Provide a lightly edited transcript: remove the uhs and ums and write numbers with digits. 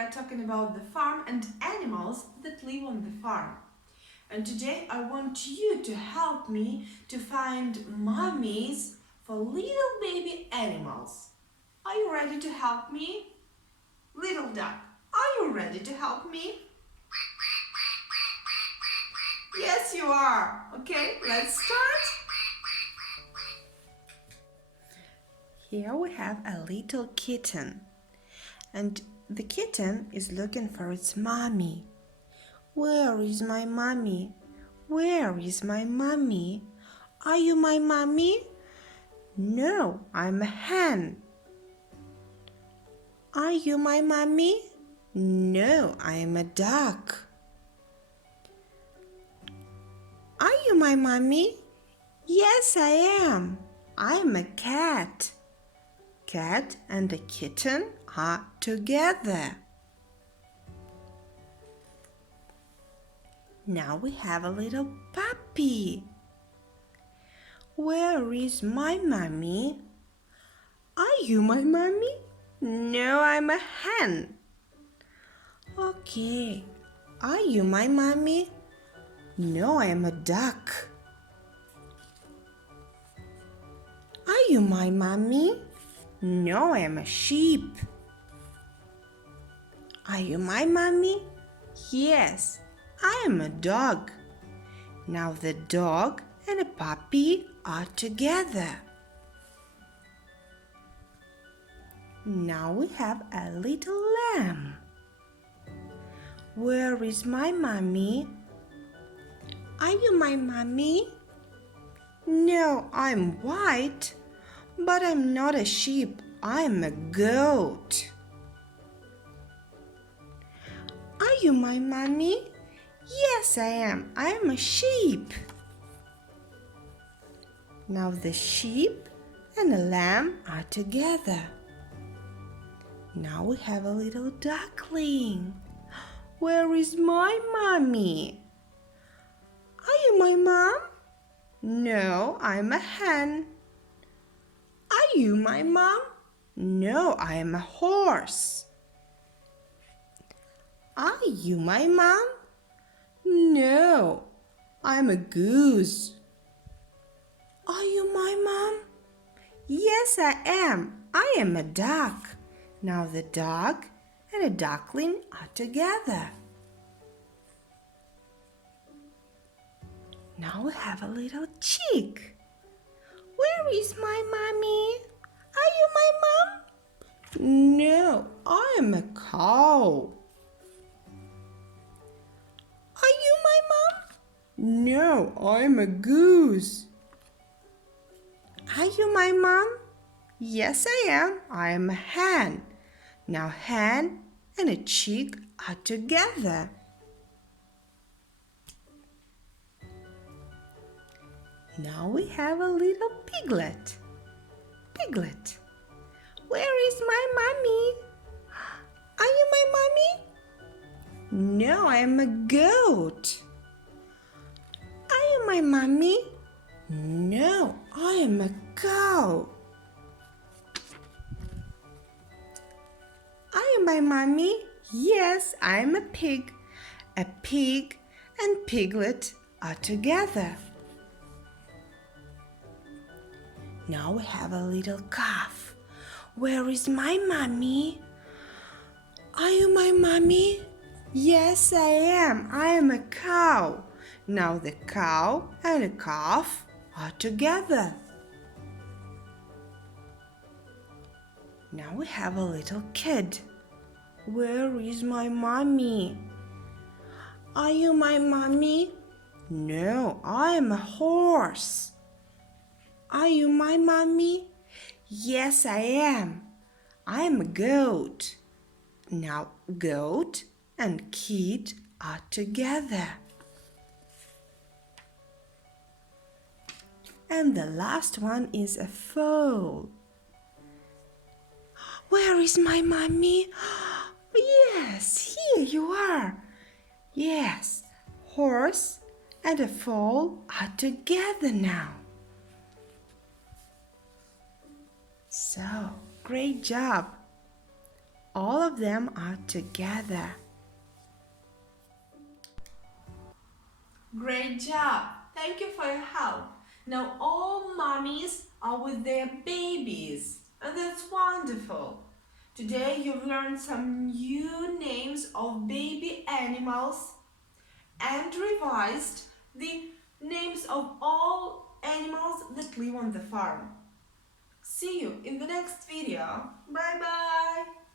are talking about the farm and animals that live on the farm. And today I want you to help me to find mummies for little baby animals. Are you ready to help me? Little duck, are you ready to help me? Yes, you are. Okay, let's start. Here we have a little kitten, and the kitten is looking for its mommy. Where is my mommy? Where is my mommy? Are you my mommy? No, I'm a hen. Are you my mommy? No, I'm a duck. Are you my mommy? Yes, I am. I'm a cat. Cat and a kitten are together. Now we have a little puppy. Where is my mommy? Are you my mommy? No, I'm a hen. Okay. Are you my mommy? No, I'm a duck. Are you my mommy? No, I'm a sheep. Are you my mommy? Yes, I am a dog. Now the dog and a puppy are together. Now we have a little lamb. Where is my mommy? Are you my mommy? No, I'm white, but I'm not a sheep. I'm a goat. Are you my mommy? Yes, I am. I am a sheep. Now the sheep and the lamb are together. Now we have a little duckling. Where is my mommy? Are you my mom? No, I'm a hen. Are you my mom? No, I am a horse. Are you my mom? No, I'm a goose. Are you my mom? Yes, I am. I am a duck. Now the duck and a duckling are together. Now we have a little chick. Where is my mommy? Are you my mom? No, I am a cow. Are you my mom? No, I'm a goose. Are you my mom? Yes, I am. I am a hen. Now hen and a chick are together. Now we have a little piglet. Piglet, where is my mommy? Are you my mommy? No, I am a goat. Are you my mommy? No, I am a cow. Are you my mommy? Yes, I am a pig. A pig and piglet are together. Now we have a little calf. Where is my mommy? Are you my mommy? Yes, I am. I am a cow. Now the cow and the calf are together. Now we have a little kid. Where is my mommy? Are you my mommy? No, I am a horse. Are you my mommy? Yes, I am. I am a goat. Now goat and kid are together. And the last one is a foal. Where is my mommy? Yes, here you are. Yes, horse and a foal are together now. So, great job. All of them are together. Great job! Thank you for your help. Now all mommies are with their babies, and that's wonderful. Today you've learned some new names of baby animals and revised the names of all animals that live on the farm. See you in the next video. Bye bye!